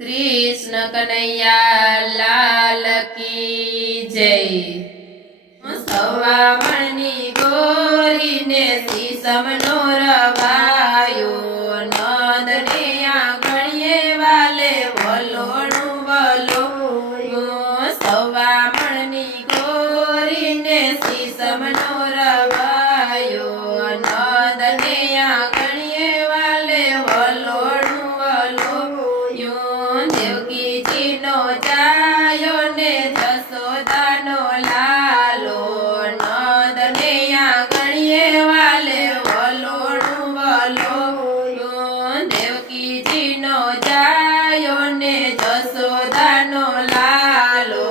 कृष्ण कन्हैया लाल की जय। सवा मणि गोरी ने शीशमनो रवायो नंद ने आंगणिये वाले वलोणु वलोयो। सवा मणि गोरी ने शीशमनो रवायो नंद ने आंगणिये वाले वलोणु वलोयो। देवकी जी नो जायो ने जसोदा नो लालो नंद ने आंगणिये वाले वलोणु वलोयो। देवकी जी नो जायो ने जसोदा नो लालो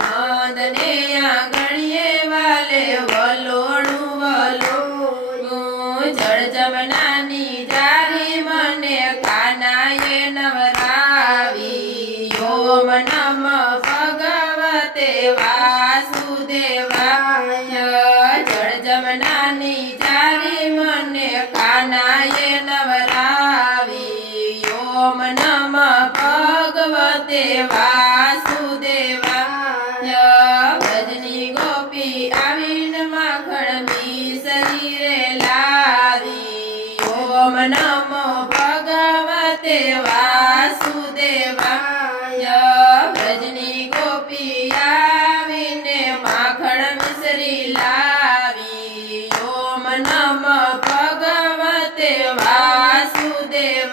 नंद ने आंगणिये वाले वलोणु वलोयो। जड़ जमनानी जारी मने कानाये नवरावी ओम नम भगवते वासुदेवाय। जड़ जमनानी जारी मने कानाये नवरावी ओम नम भगवते वासुदेवाय। भजनी गोपी आवीन माखण मिसरी रे लावी ओम नमो भगवते वासुदेवाय। भजनी गोपी आवीने माखण मिसरी लावी ओम नमो भगवते वासुदेवाय।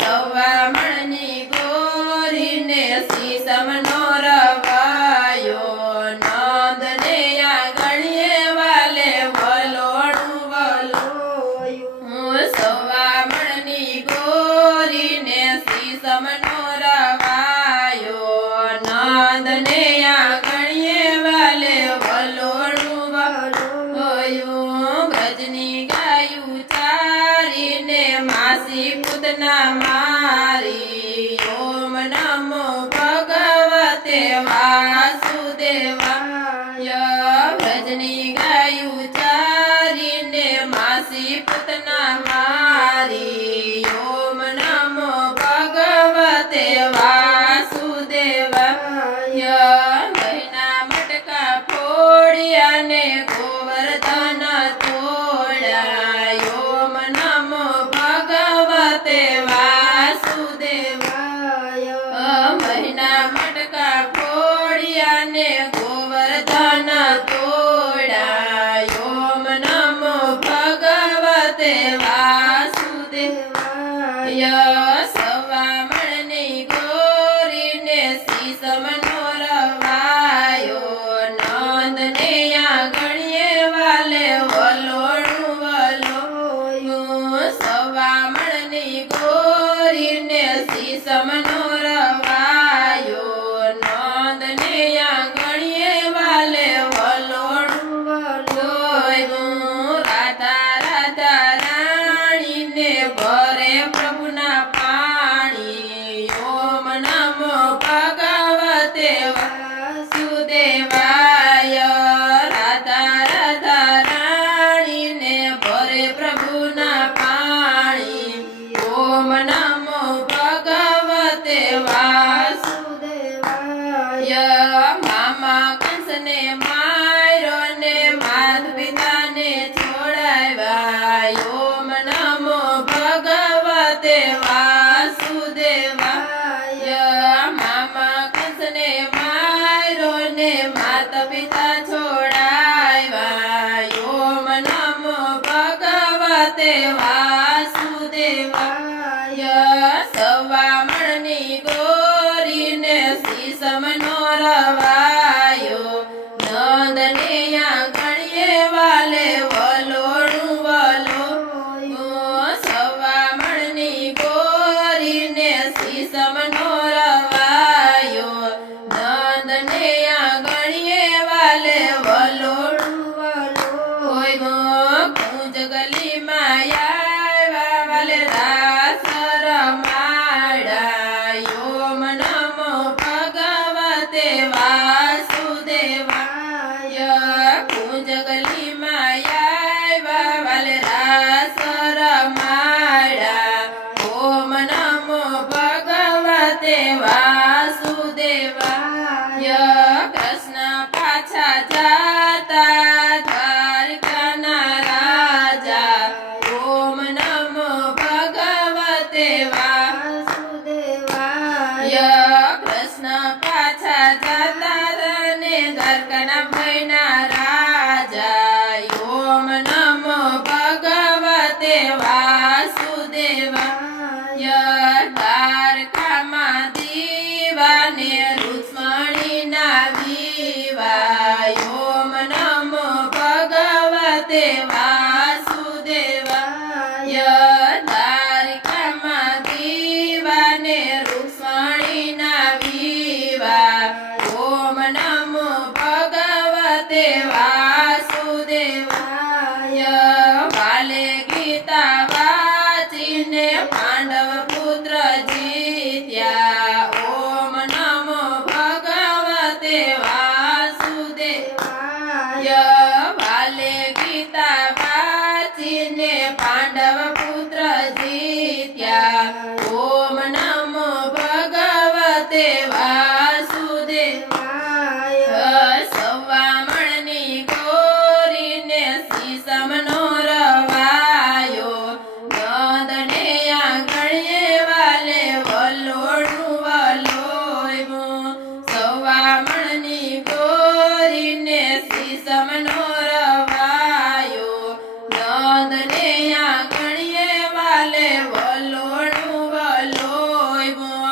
सवा मणि गोरी ने शीशमनो रवायो नंद ने आंगणिये वाले वलोणु वलोयो। सवा मणि गोरी ने शीशमनो रवायो नंद ने आंगणिये वाले वलोणु वलोयो। भजनी गायु चारी ने मासी पूतना मारी ओम नमो भगवते वासुदेवाय। भजनी गायु चारी ने मासी पूतना मारी ओम नमो भगवते वासुदेवाय। महीना मटका फोड़िया ने गोवर्धन तोड़ा ओम नमो भगवते वासुदेवाय। महीना मटका फोड़िया ने गोवर्धन तोड़ा ओम नमो भगवते वासुदेवाय। सवा मणि गोरी ने शीशमनो रवायो नंद ने आंगणिये वाले वलोणु वलोयो। सवा मणि गोरी ने शीशमनो रवायो नंद ने आंगणिये वाले वलोणु वलोयो। राधा राधा राणी ने भरे प्रभुना पाणी ओम नमो भगवते वासुदेवाय। राधा राधा राणी ने भरे प्रभुना पाणी ओम नमो भगवते वासुदेवाय। मामा कंस ने मारो ने मात पिता ने छोड़ावा ओम नमो भगवते वासुदेवाय। मामा कंस ने मारो ने माता पिता छोड़ावा ओम नमो भगवते वासुदेवाय। सवा मणि गोरी ने शीशमनो रवायो नंद ने आंगणिये वाले वलोणु वलोयो। सवा मणि गोरी ने शीशमनो रवायो नंद ने आंगणिये वाले वलोणु वलोयो। पूज गली माया वाले रास रमाड़ा ओम नमो भगवते वासुदेवाय। पूज गली माया वाले रास रमाड़ा ओम नमो भगवते ભગવતે વાસુદેવાય કૃષ્ણ પાછા જાતા દ્વારકાના રાજા ઓમ નમો ભગવતે વાસુદેવાય કૃષ્ણ પાછા જાતા ને દ્વારકાના ભયના રાજા ઓમ નમો ભગવતે વાસુદેવાય દ્વારકામાં દીવાને રુક્ષ્મણીના વિવાય ઓમ નમો ભગવતે વાસુદેવાય દ્વારકામાં દીવાને રુક્ષ્મણીના વિવાહ ઓમ નમો ભગવતે વાસુદેવાય વાલે ગીતા વાંચીને પાંડવ પુત્ર જીત્યા ઓમ નમો ભગવતે વાસુદેવાય વાલે ગીતા વાંચીને પાંડવ